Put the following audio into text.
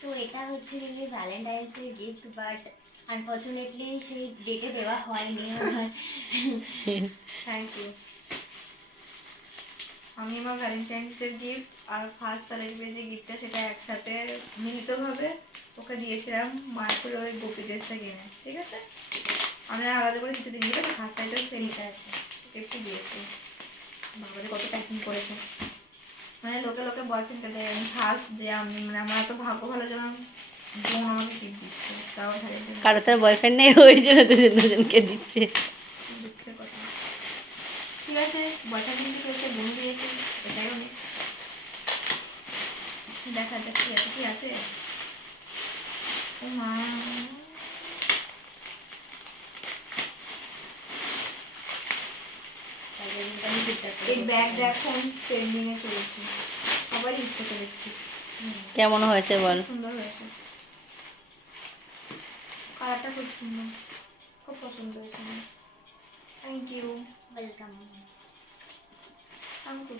তো এটা হচ্ছে really Valentine's day gift, but unfortunately সেই ডেটে দেওয়া হয়নি আমার। Thank you. আমি আমার ভ্যালেন্টাইন্স ডে গিফট আর ফার্স্ট স্যালারি যে গিফটটা সেটা একসাথে মিলিতভাবে ওকে দিয়েছিলাম মায়াপুর ওই গোপী ড্রেসটা কিনে, ঠিক আছে? আমি আর আলাদা করে কিছু দিন ফার্স্ট সাইডে সেলটা আছে গিফটই দিয়েছি। বাবারে কত প্যাকিং করেছে, মানে লোকে লোকে বয়ফ্রেন্ডকে দেয়, আমি ফার্স্ট যে আমি মানে আমার এত ভাগ্য ভালো যেন বোন আমাকে গিফট দিচ্ছে, তাও ভ্যালেন্টাইন্স। কারো তার বয়ফ্রেন্ড নেই, ওই জন্য দুজন দুজনকে দিচ্ছে। দুঃখের কথা। ঠিক আছে, বয়ফ্রেন্ড কিন্তু পেয়েছে, বোন দিয়েছে, এটাই অনেক। দেখা যাক কি আছে, কি আছে। ও মা, এই ব্যাগটা এখন ট্রেন্ডিং এ চলেছে, সবাই ইউজ করতে দেখছি। কেমন হয়েছে বল? সুন্দর হয়েছে, কালারটা খুব সুন্দর, খুব পছন্দ হয়েছে আমার। Thank you. Welcome. Thank you.